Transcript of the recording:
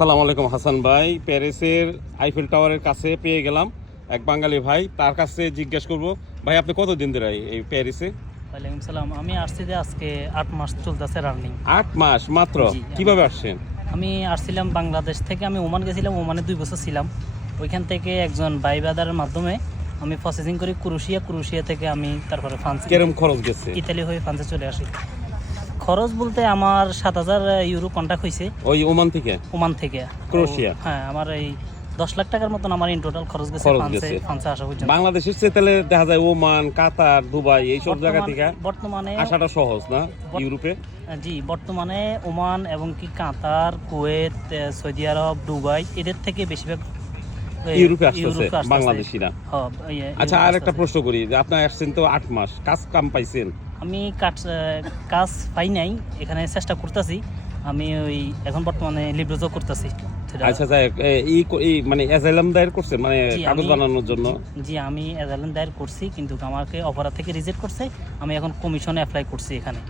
আসসালামু আলাইকুম হাসান ভাই, প্যারিসের আইফেল টাওয়ারের কাছে পেয়ে গেলাম এক বাঙালি ভাই। তার কাছে জিজ্ঞেস করব, ভাই আপনি কতদিন ধরে এই প্যারিসে? ওয়ালাইকুম সালাম। আমি আসছি যে আজকে 8 মাস চলতেছে রানিং। 8 মাস মাত্র? জি, কিভাবে আসছেন? আমি আসছিলাম বাংলাদেশ থেকে, আমি ওমান গেছিলাম, ওমানে 2 বছর ছিলাম। ওইখান থেকে একজন ভাই ব্রাদারের মাধ্যমে আমি প্রসেসিং করি ক্রোয়েশিয়া থেকে আমি তারপরে ফ্রান্স, কিরকম খরচ গেছে? ইতালি হয়ে ফ্রান্সে চলে আসি। খরচ বলতে আমার 7,000 ইউরো কন্ট্যাক্ট হয়েছে ওই ওমান থেকে? ওমান থেকে ক্রোয়েশিয়া? হ্যাঁ, আমার এই 10 লাখ টাকার মতন আমার ইন টোটাল খরচ গেছে ফ্রান্সে আসা পর্যন্ত। বাংলাদেশের চেয়ে তাহলে দেখা যায় ওমান, কাতার, দুবাই এইসব জায়গা থেকে বর্তমানে আসাটা সহজ না ইউরোপে? জি, বর্তমানে ওমান এবং কি কাতার, কুয়েত, সৌদি আরব, দুবাই এদের থেকে বেশিরভাগ ইউরোপে আসতেছে বাংলাদেশিরা। আচ্ছা, আর একটা প্রশ্ন করি, যে আপনি আসছেন তো 8 মাস, কাজ কাম পাইছেন? আমি কাজ পাই নাই, এখানে চেষ্টা করতেছি। আমি ওই এখন বর্তমানে লিব্রোজও করতেছি। আচ্ছা, যাই হোক, এই মানে অ্যাজাইলাম দায়ের করছেন, মানে কাগজ বানানোর জন্য? জি, আমি অ্যাজাইলাম দায়ের করছি, কিন্তু আমাকে অপরাধ থেকে রিজেক্ট করছে। আমি এখন কমিশনে অ্যাপ্লাই করছি এখানে।